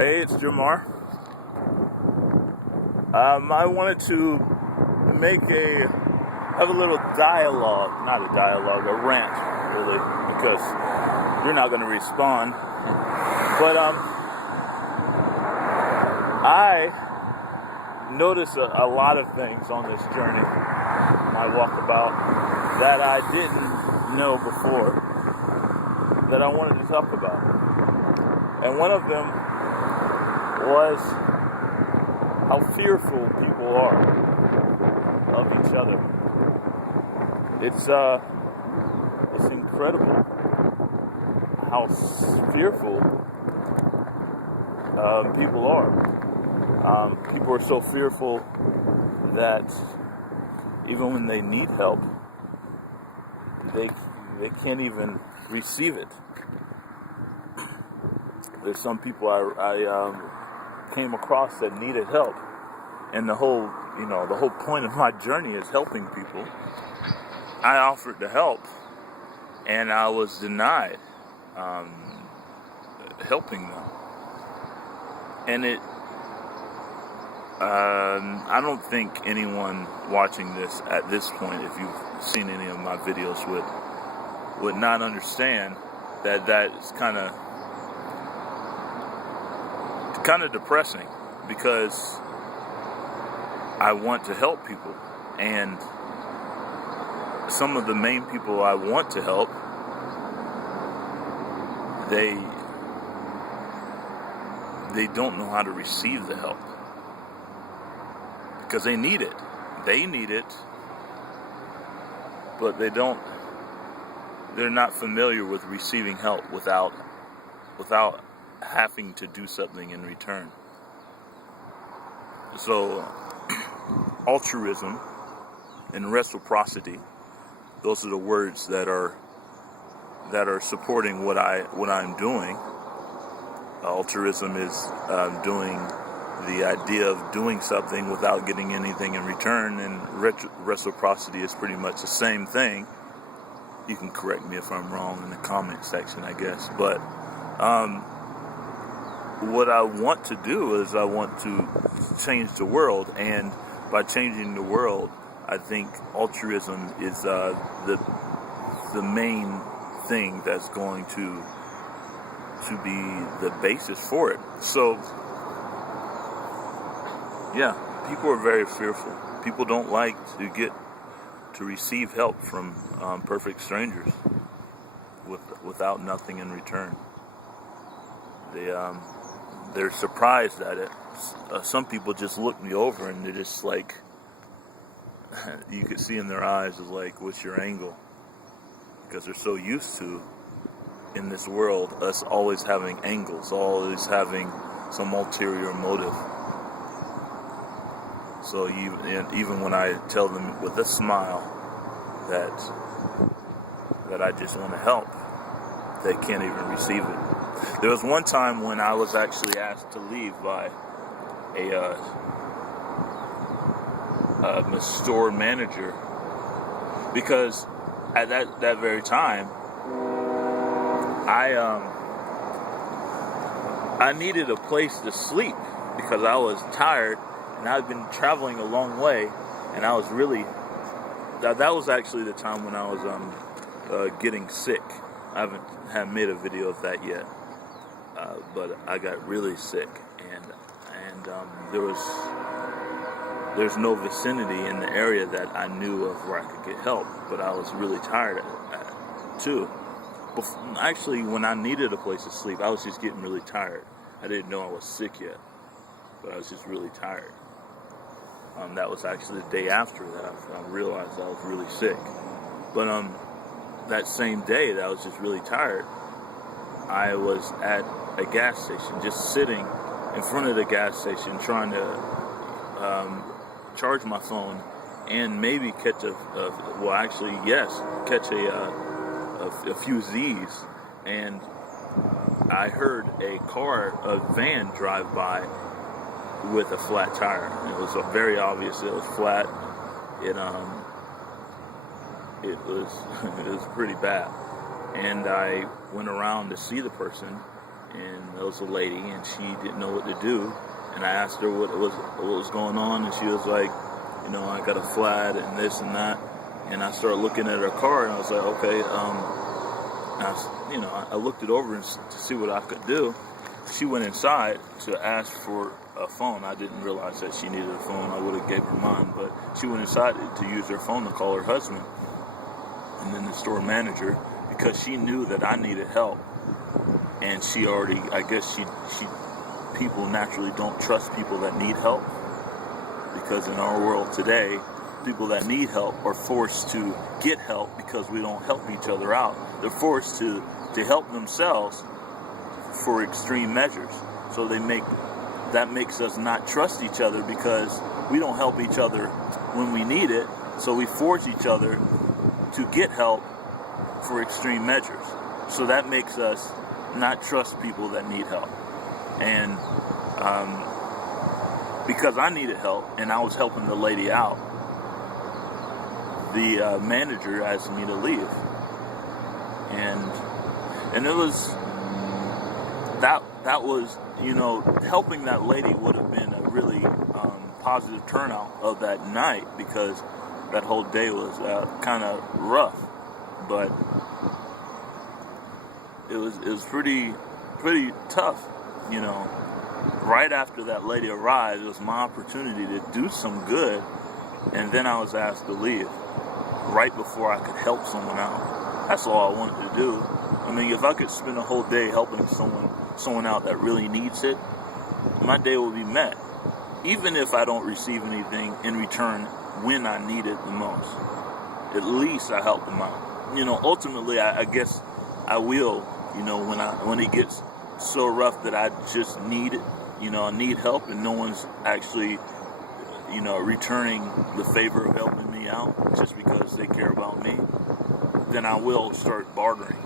Hey, it's Jamar. I wanted to have a little dialogue, not a dialogue, a rant, really, because you're not going to respond. But I noticed a lot of things on this journey, my walkabout, that I didn't know before, that I wanted to talk about. And one of them was how fearful people are of each other. It's incredible how fearful people are. People are so fearful that even when they need help, they can't even receive it. There's some people I came across that needed help, and the whole point of my journey is helping people. I offered to help, and I was denied helping them. And I don't think anyone watching this at this point, if you've seen any of my videos, would not understand that is kind of depressing, because I want to help people, and some of the main people I want to help, they don't know how to receive the help, because they need it, but they're not familiar with receiving help without having to do something in return. So altruism and reciprocity, those are the words that are supporting what I'm doing. Altruism is doing the idea of doing something without getting anything in return, and reciprocity is pretty much the same thing. You can correct me if I'm wrong in the comment section, I guess, but what I want to do is I want to change the world, and by changing the world, I think altruism is the main thing that's going to be the basis for it. So, yeah, people are very fearful. People don't like to receive help from perfect strangers without nothing in return. They're surprised at it. Some people just look me over and they're just like, you could see in their eyes is like, what's your angle? Because they're so used to, in this world, us always having angles, always having some ulterior motive. So even when I tell them with a smile that I just want to help, they can't even receive it. There was one time when I was actually asked to leave by a store manager, because at that very time I needed a place to sleep, because I was tired and I'd been traveling a long way, and I was really that was actually the time when I was getting sick. I haven't made a video of that yet. But I got really sick, and there's no vicinity in the area that I knew of where I could get help, but I was really tired too. Actually, when I needed a place to sleep, I was just getting really tired. I didn't know I was sick yet, but I was just really tired. That was actually the day after that I realized I was really sick. But that same day that I was just really tired, I was at a gas station, just sitting in front of the gas station, trying to charge my phone and maybe catch a few Z's. And I heard a van drive by with a flat tire. It was very obvious it was flat. It was pretty bad. And I went around to see the person, and there was a lady, and she didn't know what to do. And I asked her what was going on, and she was like, you know, I got a flat and this and that. And I started looking at her car, and I was like, okay. I looked it over to see what I could do. She went inside to ask for a phone. I didn't realize that she needed a phone. I would have gave her mine, but she went inside to use her phone to call her husband, and then the store manager, because she knew that I needed help. And she already, I guess people naturally don't trust people that need help, because in our world today, people that need help are forced to get help because we don't help each other out. They're forced to help themselves for extreme measures. So that makes us not trust each other because we don't help each other when we need it. So we force each other to get help for extreme measures. So that makes us not trust people that need help. And because I needed help and I was helping the lady out, the manager asked me to leave. And it was that was, you know, helping that lady would have been a really positive turnout of that night, because that whole day was kind of rough, but it was pretty tough, you know. Right after that lady arrived, it was my opportunity to do some good, and then I was asked to leave right before I could help someone out. That's all I wanted to do. I mean, if I could spend a whole day helping someone out that really needs it, my day will be met, even if I don't receive anything in return when I need it the most. At least I help them out. You know, ultimately, I guess I will, you know, when it gets so rough that I just need it, you know, I need help, and no one's actually, you know, returning the favor of helping me out just because they care about me, then I will start bartering.